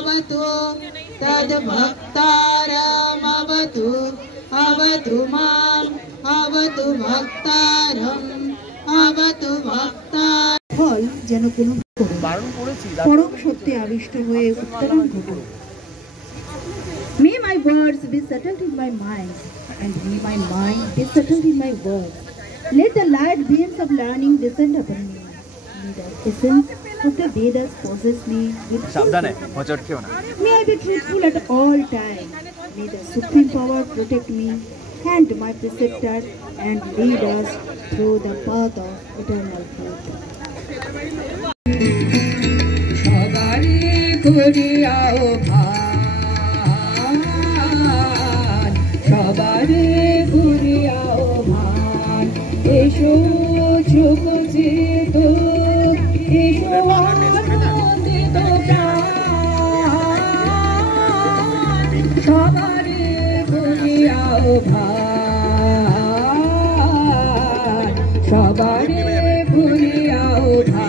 अवतु तद्भक्तारम् अवतु अवतु माम् अवतु भक्तारम् अवतु भक्तारम् ফল যেন কোনো পরম সত্যে আবিষ্ট হয়ে উত্তরণ ঘটে। May my words be settled in my mind and may my mind be settled in my words. Let the light beams of learning descend upon me. May the essence of the Vedas possess me with May I be truthful at all times. May the supreme power protect me and my preceptor and lead us through the path of eternal truth. Shabari Kuriao Bhan, Shabari Kuriao Bhan, Esho Chukchito, Esho Anandito Pran, Shabari Kuriao Bhan, Shabari Kuriao Bhan.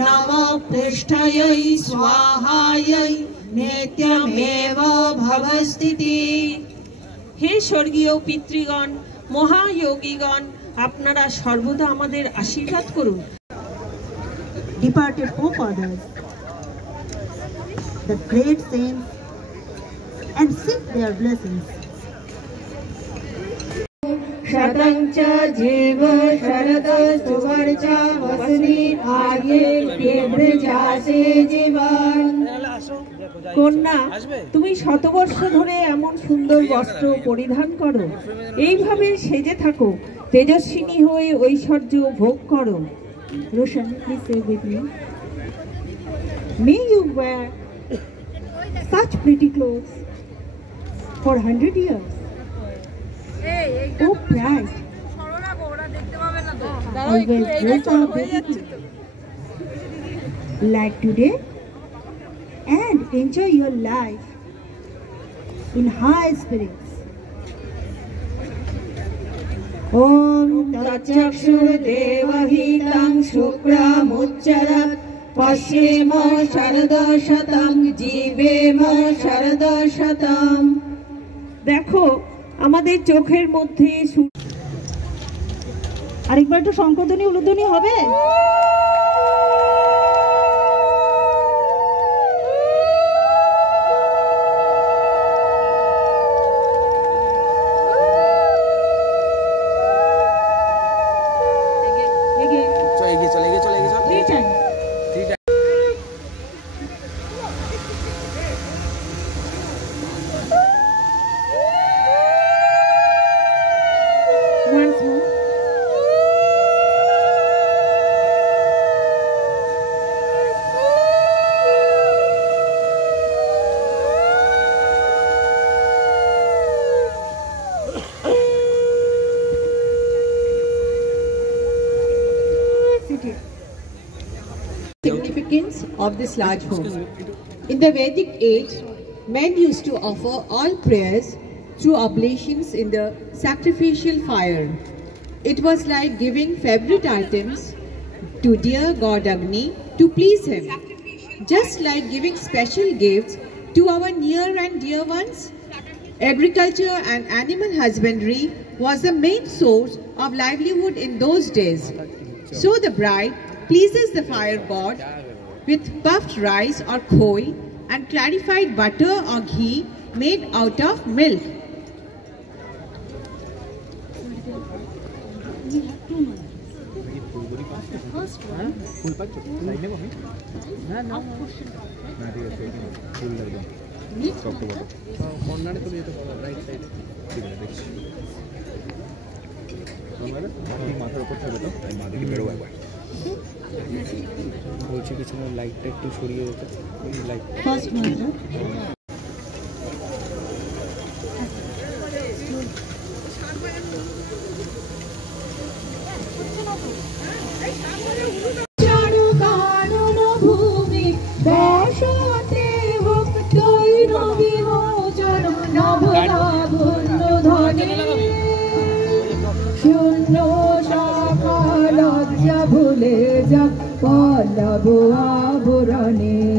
नमो पृष्ठयै स्वाहायै नित्यमेव भवस्थिति। हे स्वर्गीय पितृगण महायोगीगण আপনারা সর্বদা আমাদের আশীর্বাদ করুন। Departed forefathers, the great saints, and seek their blessings. शतंच जीव शरद सुवर्च वसनी आगे जासे जीवन। কন্যা তুমি শতবর্ষ ধরে এমন সুন্দর বস্ত্র পরিধান করো, এইভাবে সেজে থাকো, তেজস্বিনী হয়ে ঐশ্বর্য ভোগ করো। Roshan, please say with me. May you wear such pretty clothes for 100 years. Oh bright, always dress up beautifully like today and enjoy your life in high spirits. Om Tatchakshur Devahitam Shukramucharat Pashyemo Sharada Shatam Jivemo Sharada Shatam. দেখো আমাদের চোখের মধ্যে আরেকবার একটু শঙ্করধ্বনি উলুধ্বনি হবে। Significance of this large home. In the Vedic age, men used to offer all prayers through oblations in the sacrificial fire. It was like giving favorite items to dear God Agni to please him. Just like giving special gifts to our near and dear ones. Agriculture and animal husbandry was the main source of livelihood in those days. So the bride pleases the fire god with puffed rice or khoi and clarified butter or ghee made out of milk. বলছি কিছু না, লাইটটা একটু সরিয়ে দিতে। Light first মন্ত্র ভূমি দশতে ভক্তই রবি মোচন নভধন্য ধনে শূন্য শাখা লজ্জা ভুলে যা পদ লব আভরণে